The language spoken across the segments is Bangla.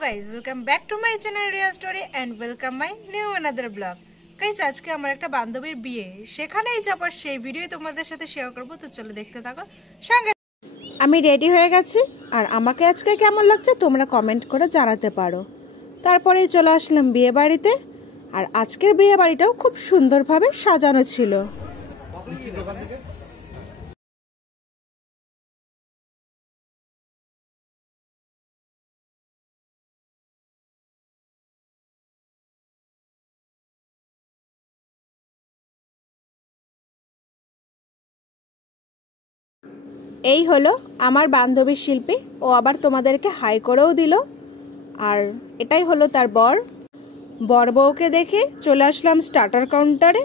guys, welcome back to my channel Riya Story and welcome my new another vlog. Guys, আজকে আমার একটা বান্ধবীর বিয়ে, সেখানেই যাবার সেই ভিডিও তোমাদের সাথে শেয়ার করব, তো চলো দেখতে থাকো সঙ্গে। আমি রেডি হয়ে গেছি আর আমাকে আজকে কেমন লাগছে তোমরা কমেন্ট করে জানাতে পারো। তারপরেই চলে আসলাম বিয়ে বাড়িতে আর আজকের বিয়ে বাড়িটাও খুব সুন্দরভাবে সাজানো ছিল। এই হলো আমার বান্ধবী শিল্পী, ও আবার তোমাদেরকে হাই করেও দিল। আর এটাই হলো তার বর বউকে দেখে চলে আসলাম স্টার্টার কাউন্টারে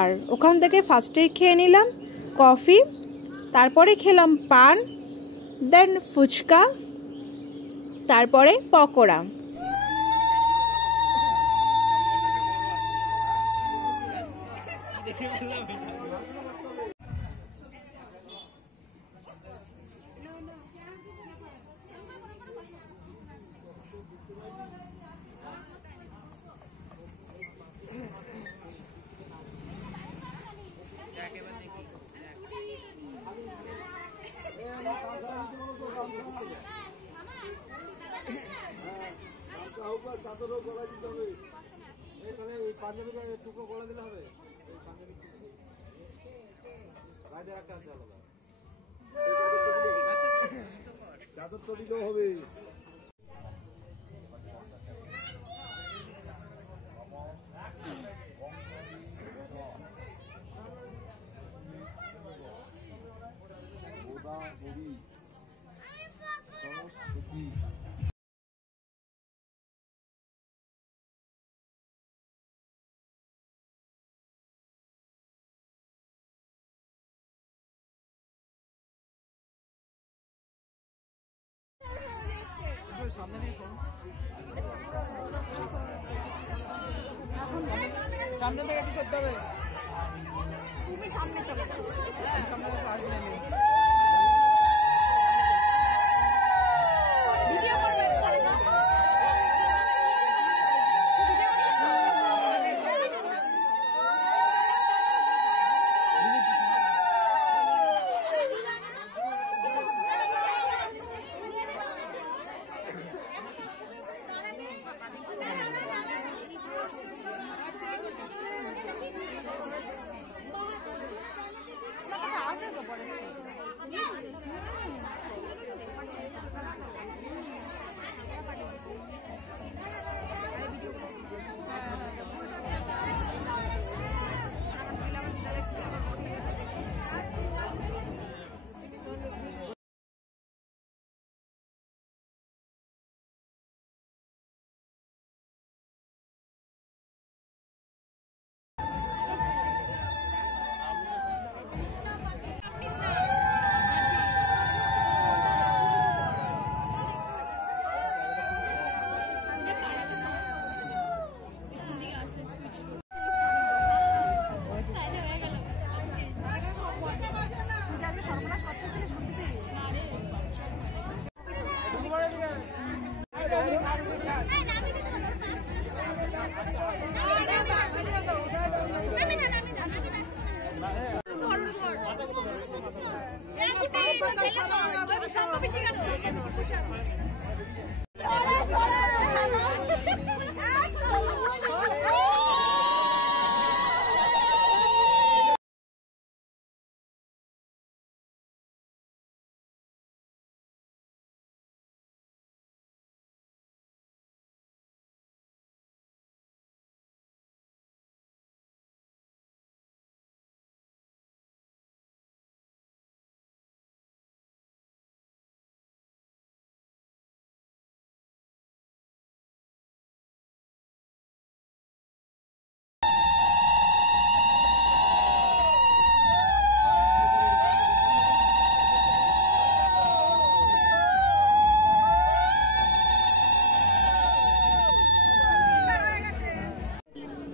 আর ওখান থেকে ফার্স্টেই খেয়ে নিলাম কফি, তারপরে খেলাম পান, দেন ফুচকা, তারপরে পকোড়া। চাদরও গলা দিতে হবে, এখানে এই পাঞ্জাবিটা টুকরো গলা দিলে হবে, এই পাঞ্জাবি রাজা রাখতে আছে আলাদা, চাদর তো দিতেও হবে। সামনে থেকে একটু সরতে হবে, তুমি সামনে চলে যাও, সামনে আসবে না।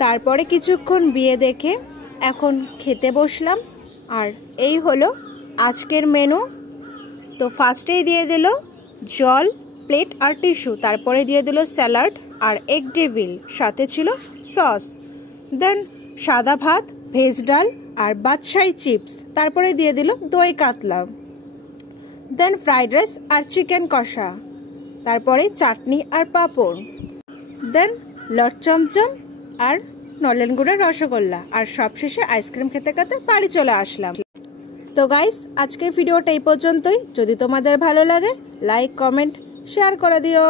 তারপরে কিছুক্ষণ বিয়ে দেখে এখন খেতে বসলাম আর এই হলো আজকের মেনু। তো ফার্স্টেই দিয়ে দিল জল, প্লেট আর টিস্যু, তারপরে দিয়ে দিল স্যালাড আর এগ ডেভিল, সাথে ছিল সস, দেন সাদা ভাত, ভেজ ডাল আর বাদশাহী চিপস, তারপরে দিয়ে দিল দই কাতলা, দেন ফ্রাইড রাইস আর চিকেন কষা, তারপরে চাটনি আর পাঁপড়, দেন লট চমচম আর নলেন গুড়ের রসগোল্লা, আর সবশেষে আইসক্রিম খেতে খেতে বাড়ি চলে আসলাম। তো গাইস, আজকের ভিডিওটা এই পর্যন্তই। যদি তোমাদের ভালো লাগে লাইক, কমেন্ট, শেয়ার করে দিও।